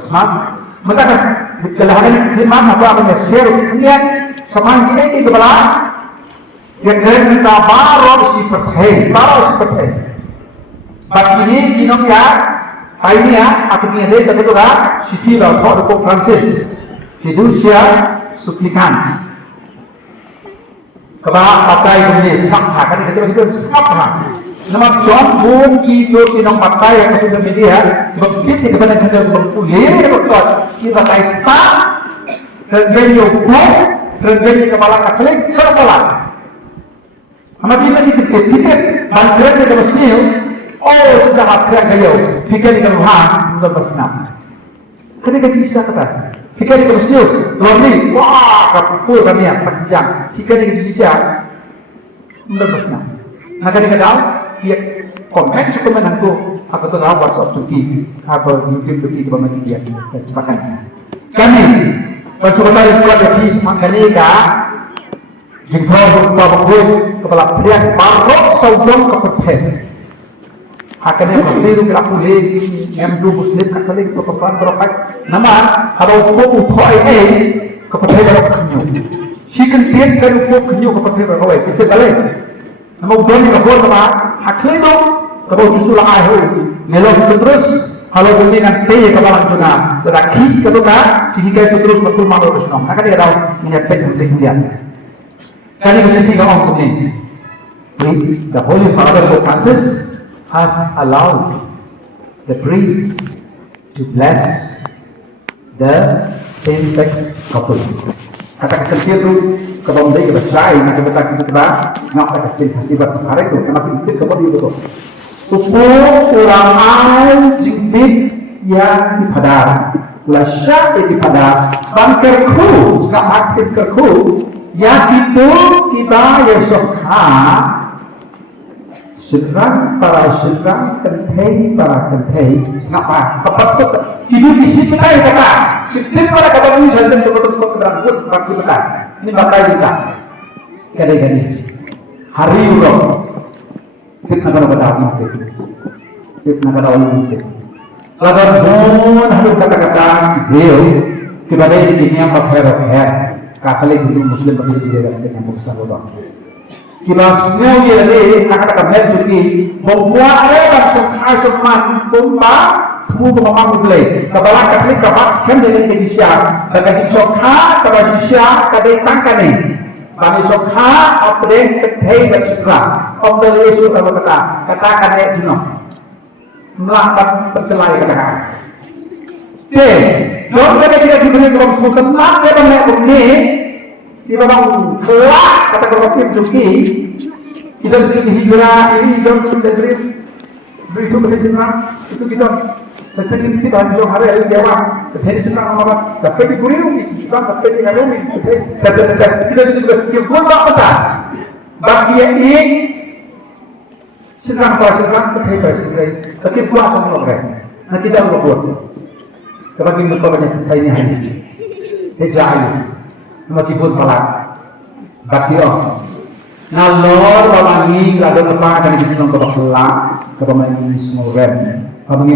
Islam. Maka kelahangan firman apa yang share kemudian semakin ini kebelah yang kita baru si perteh. Bagi ini kinong ya, ini ya, aku punya dia tapi tu kan, si Lord Pope Francis, fiducia supplicans. Kebalah pakai ini snap kan kita itu snap Nama John Boone itu kinong pakai yang sudah media, begitu kepada kita berkuliah betul, kita pakai snap, terjadi hukum, terjadi kepala Katolik, sekolah. Hama kita bantuan kita mesti, sudah akhirnya kaya, fikir kita Tuhan, sudah bersenang. Ketika kita kata, fikir kita mesti, lori, kapul kami yang panjang, fikir kita sudah bersenang. Nah ketika tahu, dia komen cukup menantu, apa tu tahu WhatsApp Turki, apa YouTube Turki ke bawah dia, sepakat. Kami, bersyukur dari makanya jengkau bapak kepala pria barok saudong kepercayaan. Akhirnya berseru ke aku lagi yang dulu muslim katolik kepercayaan berokat. Nama kalau aku uthoi kepercayaan berok kenyu. Sikan tiap kali aku kenyu kepercayaan berok. Kita balik. Nama udah ni kabur nama akhirnya tu kalau justru lah ahu melok terus kalau bunyi nanti kepala tuna terakhir ketika sehingga itu terus betul malu resno. Akan dia tahu menyebut penting dia. Kali ketiga orang ini, the Holy Father Pope Francis has allowed the priests to bless the same-sex couple. Kata kecil itu kebomdai kebesaran, nak kita nak kecil kasih berharap itu, kenapa kita kebomdai itu? Upur uramal jibit yang dipadar, lasyak yang dipadar, bangkerku, sangat kerku. Ya itu kita yang sokha serang para serang kentai para kentai kenapa? Tepat hidup di sini kita kata setiap para kata ini saja betul-betul keberangkut praktik betul. Ini bakal kita kadang-kadang hari ulang kita nak berdoa mati kita nak berdoa mati lawan pun harus kata-kata dia kepada ini yang berkhidmat Katolik itu Muslim begitu juga dengan Muslim orang. Kilasnya dia ni kata-kata mereka membuat orang sukman pumpa semua pemahaman mulai. Kepala Katolik kebaskan dengan Indonesia. Bagi sokha kepada Indonesia kadai tangkan ni. Bagi sokha apa yang terhei bercakap. Om dari Yesus kata katakan ni jenuh. Melakukan percelai katakan. Jangan kita diberi dalam semua tenang dia banyak bukti di dalam kelak kata kata Turki kita beri hijrah ini jauh sudah beri itu kita tetapi kita banyak hari dewa tetapi senang apa tapi di kuriung kita tapi di dalam kita juga kita buat apa bagi ini senang tapi buat apa lagi nanti kita buat Kebagi lupa banyak ini hari Hejai Makibun palak Bakio Nalor Babangi Lado lepa akan dibilang kebakulak Kebamangi semua Babangi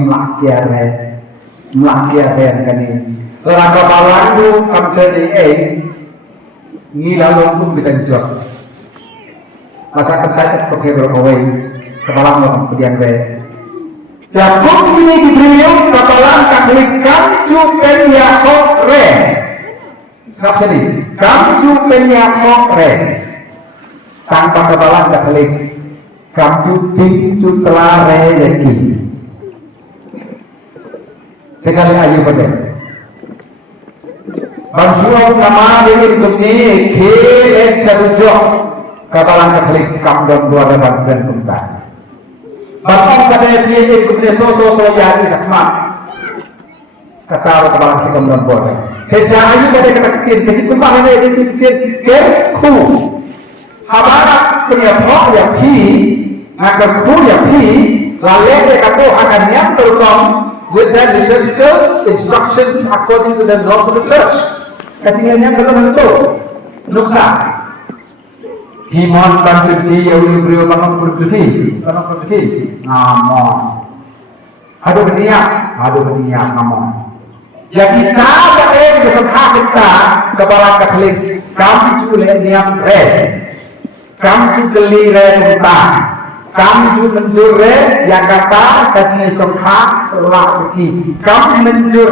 Melakiaren kan ini Lelaka balandu Kampen Ini lalu pun kita jauh Masa ketat pakai berkawai Kepala orang pedian Yakub ini diberikan kapalan Katolik kamcu penyakok re. Sebab jadi kamcu penyakok re. Tanpa kapalan Katolik kamcu pincu telah re lagi. Sekali aja pada. Bangsuang nama ini untuk ini kiri serujuk kapalan Katolik kamdon dua reban dan kumpan. Bapak kata dia kemudian toto jadi sakmat kata orang kepala sikam dan boleh kejahayu pada kata kecil kecil kembang ini kecil kerku habara punya pok ya pi agar ku ya pi lalu dia kata akan yang terkom with the liturgical instructions according to the law of the church kasihnya belum tentu nuksa Himon Bangkiti yang beriu Bangkang Bangkiti Namon Hadu berniak Namon Ya kita pakai kesempatan kita kebalan katelik kami juga niam kami geli kita kami juga menjur yang kata kasih kesempatan setelah ini kami menjur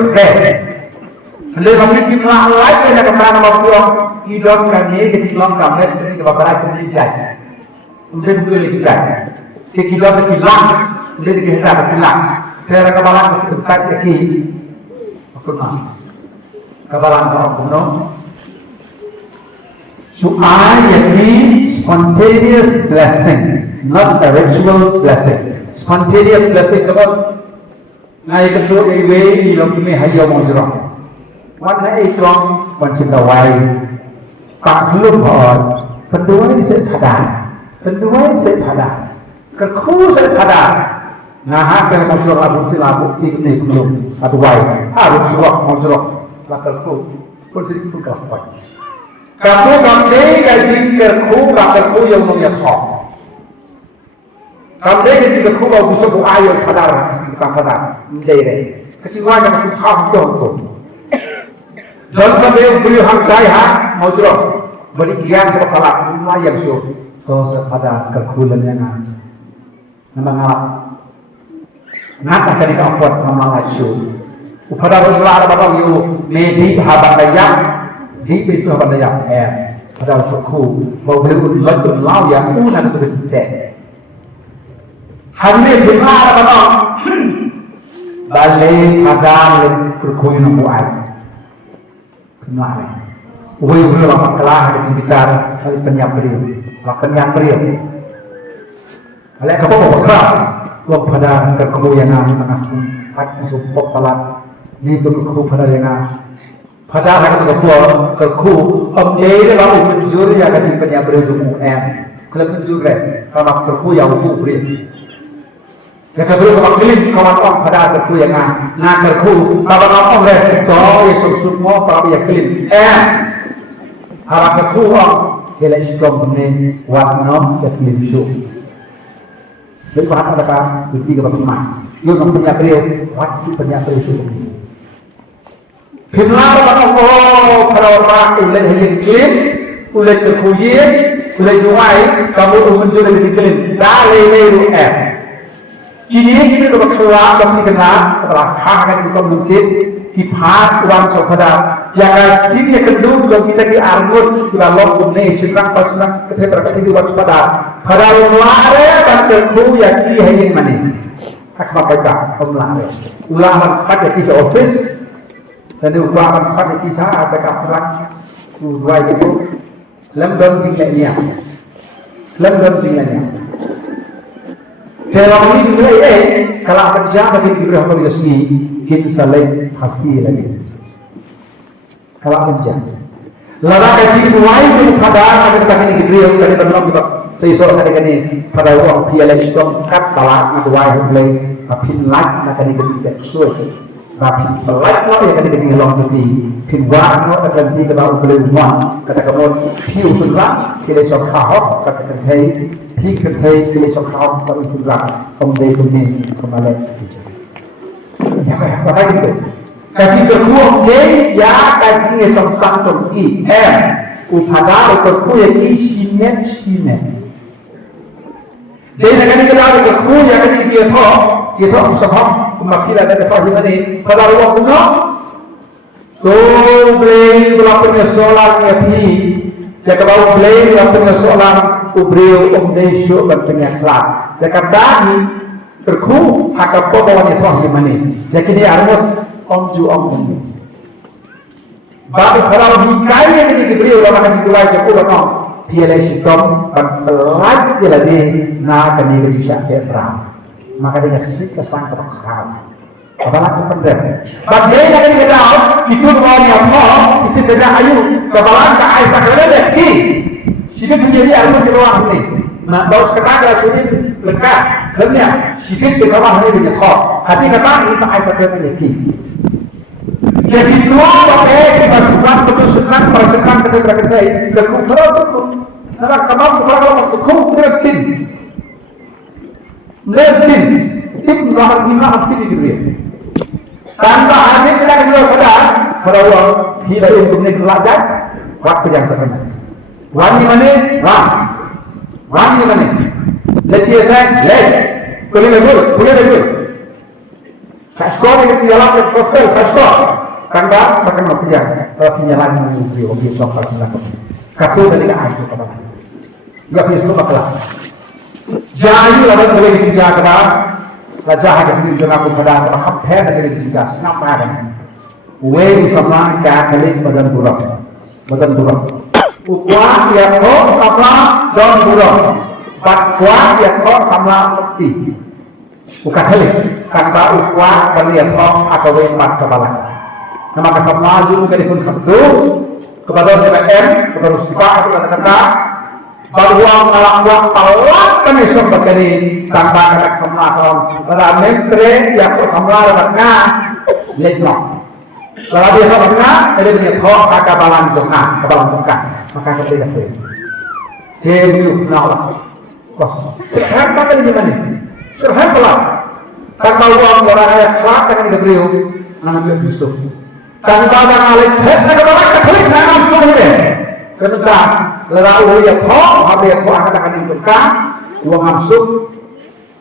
Lalu kami kita lagi ada kata nama Tuhan hidup kami kesimpulan kami seperti kebalan kecil untuk itu kita kekilan untuk kita kekilan saya kebalan kesempatan lagi kebalan kuno Su'ai yakni spontaneous blessing, not a ritual blessing. Spontaneous blessing kapan? Ngai ketua ewe ilmu kami hayo mojro. Mana ikon koncintawan, tak belum hot, penduai sepada, kerku sepada. Nah, kalau mojro labu silabu ini belum aduai, harus mojro lakerku, konsin itu kapan? Kamu kami kaji kerku yang menyetok. Kami kaji kerku kau bisa buaya pada bukan pada menjadi. Kesibukan yang susah untuk. Dan kami beri hargai mau jual beri ikan sekolah rumah yang suh. So pada kerku yang nama ngap. Nak akan dikawat nama laju. Upada Rasulullah ada bapak you medi habat ayam. Di itu pada yang pada suku mau beli betul lau yang unan bersih. Hari ini apa balik ada berkuih nubuat. Kemarin, uang berapa kelah di sekitar kali penyambri. Oleh kamu berkah, uang pada berkuih yang mengasih hati support pelat. Ini berkuih pada yang pada hari kerku, dia baru menjur yang ada penyambri jumu kalau menjur kalau kerku yang beri. Jika belum kembali kawan orang pada kerku yang kerku, kalau orang itu semua para yang kelin. Harap kerku orang kita iskom ni warna kelin show. Jadi bahan ada tiga bagaimana? Yang penyambri, waktu penyambri show. Kenal Allah para orang ulai kelin, ulai terkuyin, ulai juai, kamu menjur dari kelin. Dalai Ini kita berkeluar kami kenal setelah hak kita mungkin kipat uang sopada yang jika kedua kalau kita diargut kita lokum nih sedang pasang kita berkati di uang sopada pada ulare dan terku yang dia ingin mana hak mereka ulare pada kisah office dan ulare pada kisah ada kapan dua itu lembam tinggalnya Kalau ini juga kalau kerja bagi diberi apa resmi kita selain hasil lagi. Kalau kerja, lalu kaji mulai dari pada ada kali diberi dari dalam kita sesuatu kali ini pada waktu dia lagi stop kat talak dua mulai apin lag nak kali kita sesuatu. Tapi lag no yang kali kita long jadi pinwar no akan di kita boleh buat kata kamu hiu sudah kita sok kahok kata kerja Thì thực thế thì sau đó có những rằng không đây không nên không lên và cái gì cái gì được mua đến giá cái gì người sống sang trong ý upada được khu yang ini sini đây là cái đó được khu yang cái gì kia thọ sống mà khi là cái thọ như thế này pada ruang cũng đó tôi beli berapa solar ni Jika bawa beli dalam persoalan ubriu umdesyo dan penyaklat. Jika dani terku hak pembawaannya tuan di mana. Jika dia armut omju omju. Baru kalau hikai yang diberi oleh orang dua jepul orang dia lagi tom dan pelan dia lagi nak kini bisa terang. Maka dia sih kesan terang. Apalagi pendek. Bagian yang kita tahu itu orangnya apa? Itu tidak ayu. Kepala ke air sakit lagi. Sikit menjadi ayu di ruang ini. Nah, bau sekarang sudah lekat. Kerana sikit di bawah ini dia kok. Hati kata ini air sakit lagi. Jadi dua pakai kita sudah betul senang perasaan kita terkait. Lekuk terus. Karena kamu kalau lekuk lekin. Tim luar lima aktif di dunia. Tanpa hasil kita kedua pada perawat kita untuk belajar waktu yang sebenarnya. Wani mana? Wani mana? Letih saya, boleh betul. Saskor itu ialah proses saskor. Karena akan berpijak, penyalaan menguji objek soal silakan. Katu dari keaji pada. Ya Kristus bakal. Jadi lalu boleh dipijak pada. Raja ada di dalam pada tahap head dari dipijak. Kenapa ada? Wei sama kali badan buruk. Ukuran yang kau sama daun buruk. Ukuran yang kau sama peti. Bukan kali. Tanpa ukuran kalian kau atau empat kepala. Nama kasar maju dari pun satu kepada DPR, kepada Sipa atau kata-kata bahwa melakukan tawar kami sebagai tanpa kata sama atau pada menteri yang bersama dengan lejong. Kalau dia sama ada dia kau kata balan jongah, maka kita tidak Hidup nala. Serhat kata di mana? Serhat pelan. Tanpa uang orang yang kelak akan diberiu, nama Yusuf. Tanpa orang alim, saya orang Katolik nama semua. Kerana lerau yang kau, habis kau akan ditentukan, uang masuk,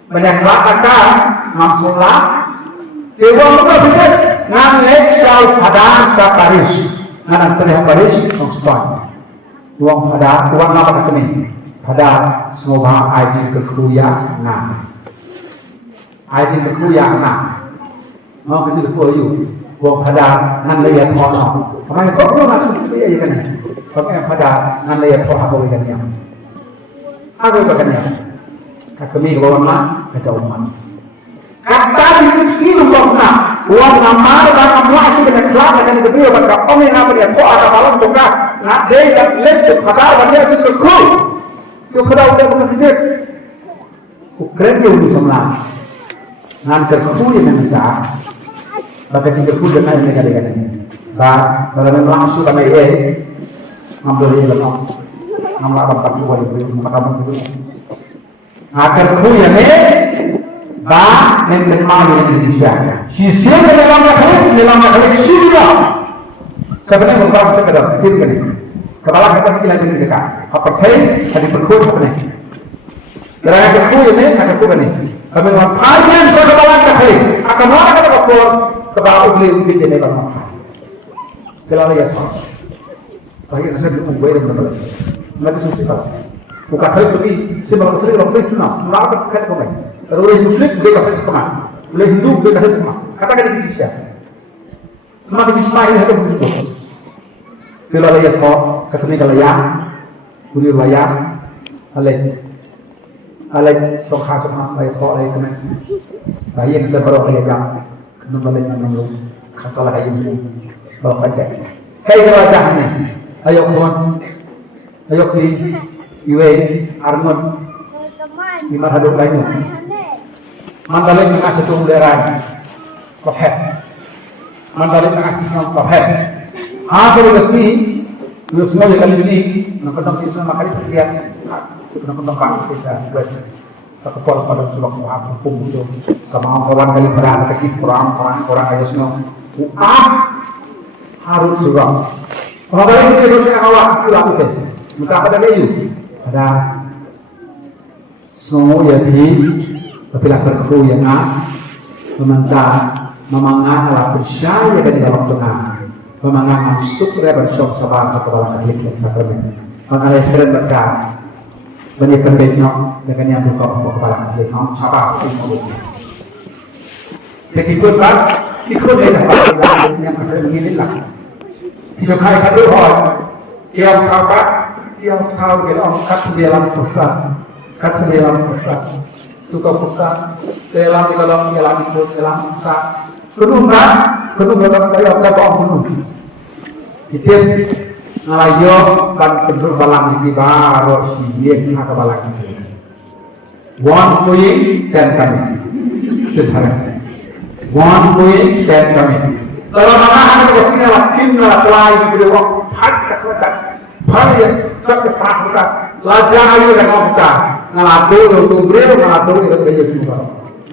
banyak akan masuklah. Uang itu bisa nganlek jauh pada Paris, ngan terlihat Paris Spanyol. Uang pada uang apa kami? Pada semua aji kekuyan nah. Aji kekuyan nah. Mau kita kekuyu. Uang pada ngan laya thono. Kami kau pun masuk itu ya kan? Kami pada ngan laya thono apa ikan yang? Apa ikan yang? Kami kawan mana? Kejauhan. Kata itu sih uang nak. Uang nama dan nama itu dengan kelas dengan kedua pada kami nama dia kau ada malam juga. Nak dia yang lezat pada dia itu kekul. Itu pada udah bukan sedih. Ukren dia udah semula. Ngan kekul yang kita. Maka kita pun dengan negara-negara ini. Dalam langsung kami ngambil ilmu, ngambil apa juga itu, maka itu. Akan kuya ni, menerima Indonesia. Sisi dalam negara Syria. Sebenarnya bukan sekedar fikir ni. Kepala kita tidak boleh dekat. Apa tadi berkuat sebenarnya. Kerana kuya ni, ada kuya ni. Kami mengatakan kepala kita akan mana kita berkuat. Kebab ubli jadi lama. Kalau lihat, bagi nasi itu buat yang benar. Nanti susah. Bukan hal itu sebab muslim orang itu cuma melakukan kerja kami. Kalau orang muslim dia kerja sama, orang Hindu dia kerja sama. Katakan itu Indonesia. Semua di Ismail itu begitu. Kalau lihat kok, ketemu kalau yang, kuliah wayang, alek sokha ayat kok ayat kami. Bayi yang seberapa ayat yang Nombalik menunggu kasalah ayam bawa pajak. Kayak wajah ni, ayok pun, ayok di Iwe Arnold, lima hadap lain. Mandalik dengan satu mudaran, kafet. Mandalik dengan satu kafet. Apa resmi? Semua yang kali ini, nakadang kita makali terlihat, nakadang pak kita beres. Takupol pada sebab hukum itu sama orang kali berada di orang ayat semua harus juga kalau kali itu kita awak itu lakukan muka pada leju ada semua jadi apabila berku yang meminta memangat percaya di dalam tengah memangat masuk ke bersama sabar kepada klik yang sakramen mengalih berkat banyak perbedaan dengan yang buka kepala kita, cabas itu. Jadi ikutlah, ikut dia yang kita ingin lah. Kita kaya kata orang, tiap tahu kita angkat dalam pusat, suka pusat, dalam itu dalam pusat. Kedua dalam kaya kita bangun. Kita Ngalayo kan penduduk balang di baru siye nak balang itu. One point dan kami, sebenarnya. One point dan kami. Kalau mana ada kesini lakin lain di bawah hak kesekat, hari kesekat kita, lajang ayu dengan kita, ngalado untuk beliau ngalado itu beliau semua.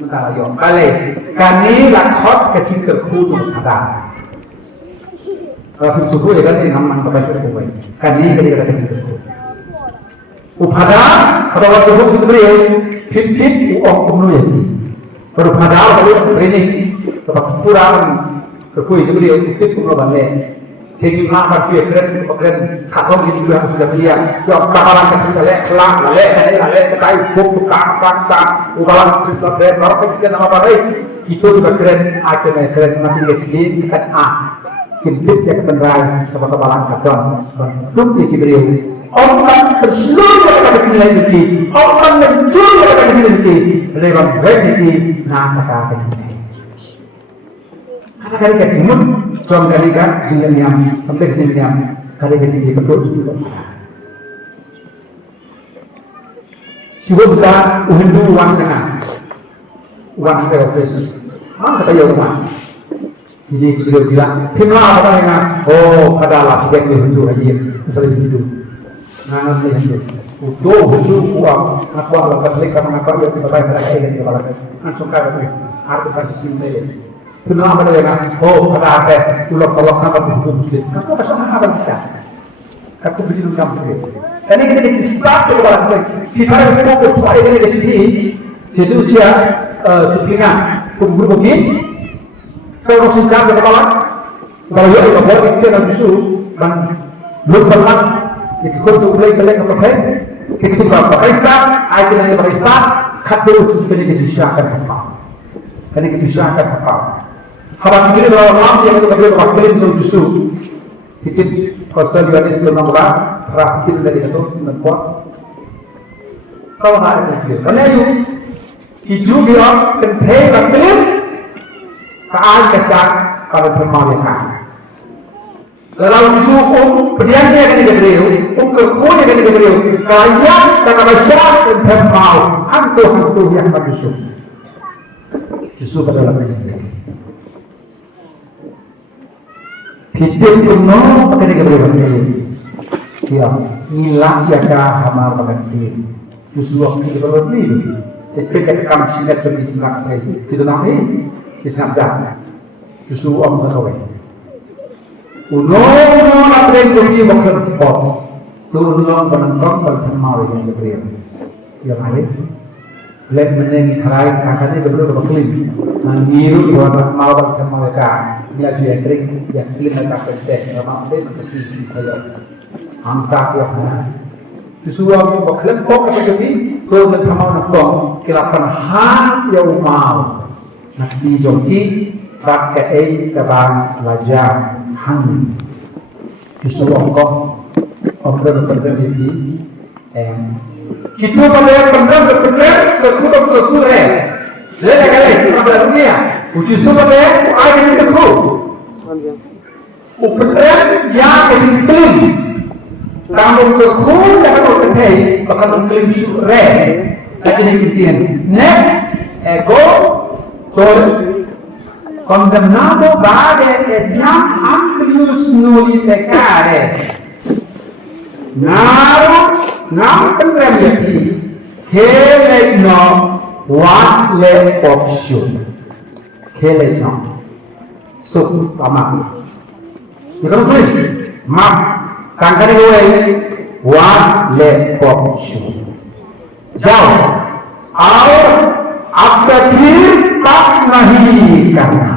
Ngalayo, balik. Kami lakot kecil kerkudu ada. suku ya kan naman pakai suku baik kan ini kita suku upada pada waktu itu beliau fit uang penuh ya baru pada waktu training tempat kurang kekui itu beliau fit penuh balik tinggi apa sih keren kakak ini juga sudah beliau yang kapalan kita lek ketai buk tukang ubalan kristal keren baru kita nama apa itu juga keren aja keren masih kecil kita Kintip yang kendaraan kebalan kacon bentuk di beliau orang terseluruh yang ada di nilai orang mencuri yang ada di nilai lewat baik di kata ini karena kali ketimut jom kali kan yang penting yang kali ketimut betul juga coba kita uhindu uang setengah uang office mana kata ya uang jadi beliau bilang, "Kenapa katanya? Oh, adalah sejak Hindu aja, misalnya Hindu. Nah, Hindu. Hindu uang. Aku akan Katolik karena aku yang kita bayar lagi yang kita bayar. Langsung kata arti kasih simple. Kenapa katanya? Oh, kata apa? Ulok nama Hindu Muslim. Aku bersama apa bisa? Aku begitu campur. Ini kita di start kepada kita yang fokus pada ini di sini. Jadi usia sepingan umur begini. Kalau si cakap kepala, kalau dia buat itu nak bisu, dan belum pernah ikut tu play apa kan? Kita pakai start, aja nanti pakai start, kat dulu tu kena disyakan sampai, kena disyakan sampai. Kalau kita kalau malam yang kita boleh pakai itu bisu, kita kostar juga di sebelum orang, terakhir dari itu nampak. Kalau hari ini, karena itu dia kentai pakai kaan kesan kalau permalukan. Kalau disuruh pediannya kena beliau, kekuatan kena beliau, kaya dan masyarakat dan permalu, hantu yang berdusuk. Dusuk adalah ini. Hidup penuh kena beliau. Ya, hilang jaga hamar bagi dusuk kita berdiri. Tapi kamu silat berdiri silat itu namanya. Islam dah, justru orang sakawai. Ulang apa yang terjadi waktu pot, ulang penonton bertemu yang berbeda. Yang ada, lihat menengi terai kakaknya berbeda berkelim. Nangiru buat mau bertemu mereka. Dia juga trik, yang kelim mereka penting. Lama ada bersih saja. Angkat yang mana? Justru orang berkelim pot apa jadi? Kalau bertemu nafkah, kilapan hal yang mau. Nanti joki pakai kabang wajah hang justru orang berbeda ini kita pada berbeda berkuda saya kali pada dunia justru pada ayat itu berbeda yang penting kamu berkuda kamu penting bahkan mungkin syurga lagi demikian ego condannato vale etiam amplius nulli peccare nam pendremati che no one le option che no so pama itu kan map kangkari gue one le option jauh आपका फिर पाप नहीं करना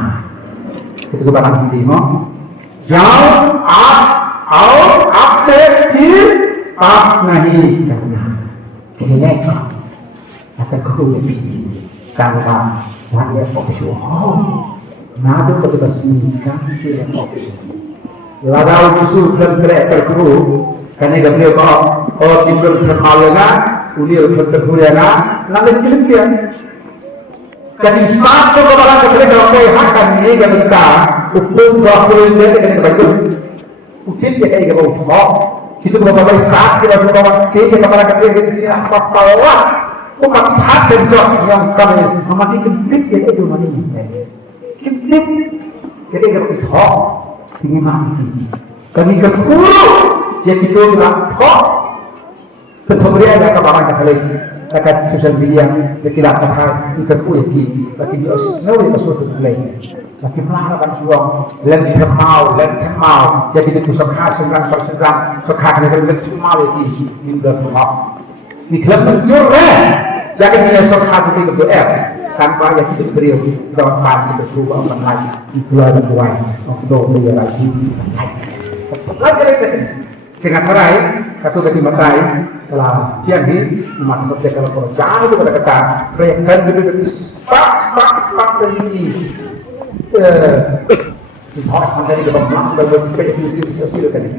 itu barang timo जाओ आप आओ आपसे फिर पाप नहीं करना खेले का ऐसा करो ये tanpa hanya option nado kebebasan ke option ladau usul dan terkru karena gabriel oh timbul termalunya uliu terkurena nanti kilim jadi satu kepala kepada kalau hakan ini yang kita hukum bahwa itu dengan betul mungkin dia kayak gitu itu beberapa saat kita bawa ke kepala kepada di sini apa tawa umat hati yang kami memang kentip itu mana kentip jadi kalau itu ingin mati kami kepuru jadi itu lah seperti ada kepala kepada dekat sosial media, dekat apa ikan kuih, tapi dia nawi masuk ke dalam. lagi melakukan suang len termau jadi itu sekar senggang sekar dengan semua itu indah semua di dalam menjur jadi nilai sekar itu betul tanpa yang kita beri berapa kita berubah lagi itu ada buat untuk beri lagi lagi dengan terai kata tadi matai telah yang di masa saya kalau jangan itu kata rekan itu pak dari ini harus menjadi kebenaran dan berpikir sosial tadi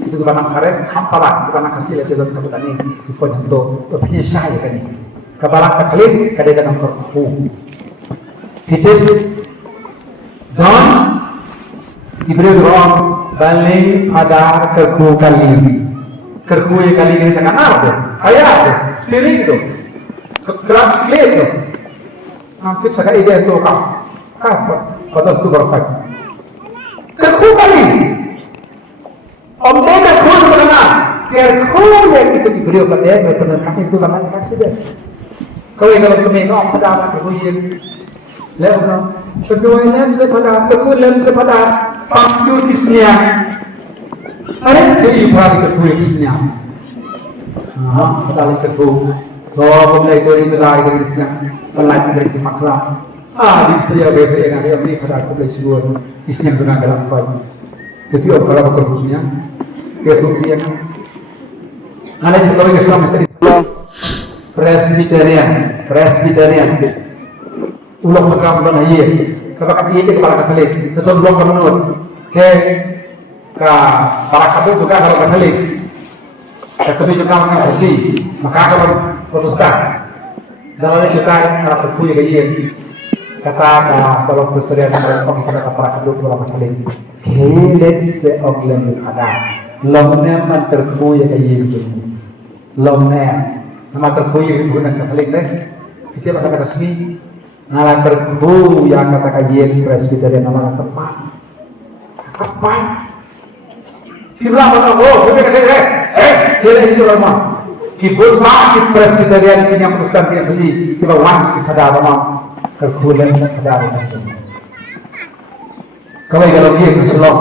itu karena karen hampalan karena kasih lesson sebut ini itu untuk penyesal kan kabalah kalian kadang dalam kerku itu dan diberi ruang balik pada kerku kali yang kali ini tekan apa ayat sendiri itu kelas clear itu hampir sekali ide itu apa pada itu berfak kerku kali omega kerku mana kerku yang itu diberi pada yang benar itu karena kasih dia kalau yang kami no pada kerku yang lalu kedua ini sepada kerku lalu sepada pasju disnya ada jadi ibarat kerku disnya kali kerku kalau mulai dari mulai dari disnya mulai dari makla di istri ada yang ada ini pada kerku sebuah disnya guna dalam apa jadi kalau kerkusnya kerku yang ada juga yang Islam tadi Presbyterian ulang program dan iya kalau kata iya kepala Katolik tetap ulang menurut ke para Katolik juga kalau Katolik Katolik juga mengasihi maka kalau Protestan dalam kita kalau terpuji ke iya kata kalau Presbyterian mereka kita para Katolik kalau Katolik kelet seorang ada lomnya man terpuji ke iya lomnya nama terpuji guna Katolik deh kita kata resmi ngalah terbu yang kata kajian Presbyterian nama tepat apa sila mana kita kata jadi itu lama kibul masih Presbyterian ini yang Protestan yang beli kita wajib kita lama kerbulan kita kalau dia keselong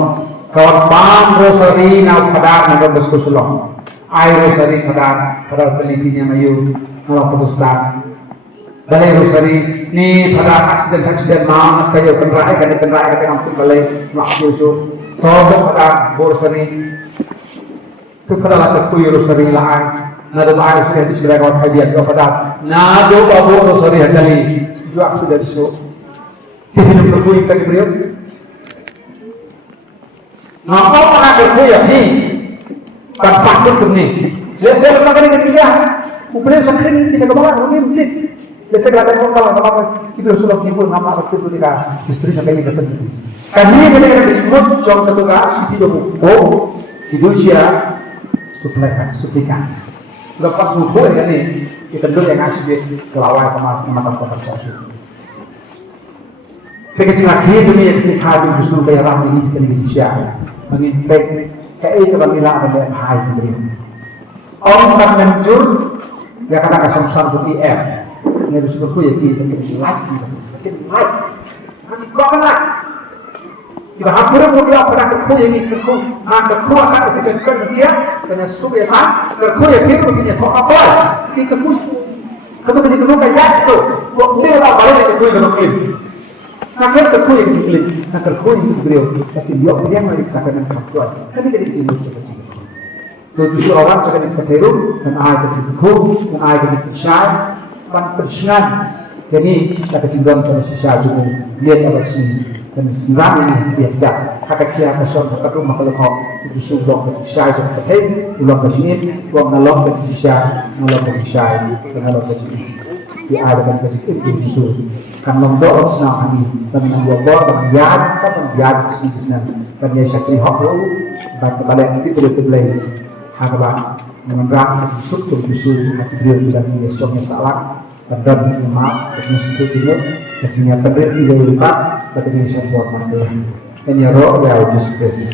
kalau bang rosari nak pada nak berkeselong air rosari pada penelitinya mayu kalau Protestan balai rosari ni pada aksiden maaf kayu kenrai kata kampung balai maksud itu tobat pada rosari itu pada latar kuyu rosari lahan nado air sudah disediakan oleh hadiah kepada nado abu rosari hadali itu aksiden itu hidup berkuyu tadi beliau ngapa pernah berkuyu ni tak sakit ni saya pernah kali ketiga upaya sakit kita kemarin mungkin Biasa kalau apa kita sudah timbul nama waktu itu kita istri sampai ini kesini. Kami kita disebut contoh ketua sisi buku Indonesia suplikan. Lepas buku ini kita dulu yang ngasih kelawar kemas mata sosial. Begitu lagi dunia kesehatan justru kayak ramai ini di Indonesia mengimpek kayak itu bagaimana ada yang high sendiri. Orang mencur ya kata kasar BTF. Ini disebut ya makin like. Nanti kau kena. Kita hampir mudah pada kerku ini kerku akan dipikirkan dia dengan subjeknya kerku yang dia begini so apa? Ini kerku begitu kayak itu. Kok dia tak balik kerku yang kerku. Nah kerku yang dipilih, kerku yang diberi. Tapi dia meriksa dengan kerku. Kami jadi timbul seperti itu. Tujuh orang sekarang diketiru dan ayat ketiga dan ayat ketiga persian jadi kata tinggal pada sisa juga lihat apa sih dan serang ini dia tak kata kia pasal kata rumah kalau kau itu sudah ke sisa jadi kata ulang ke sini uang nalong ke sisa dan nalong ke sini di ada kan ke situ itu susu kan lomba senang ini dan membuat dan biar sih senang dan dia syakri hak lo dan kembali itu boleh harga mengerang susu beliau bilang ini esoknya salah dan maaf dan situ ini hasilnya terdiri dari lupa tapi ini semua masalah ini roh ya justru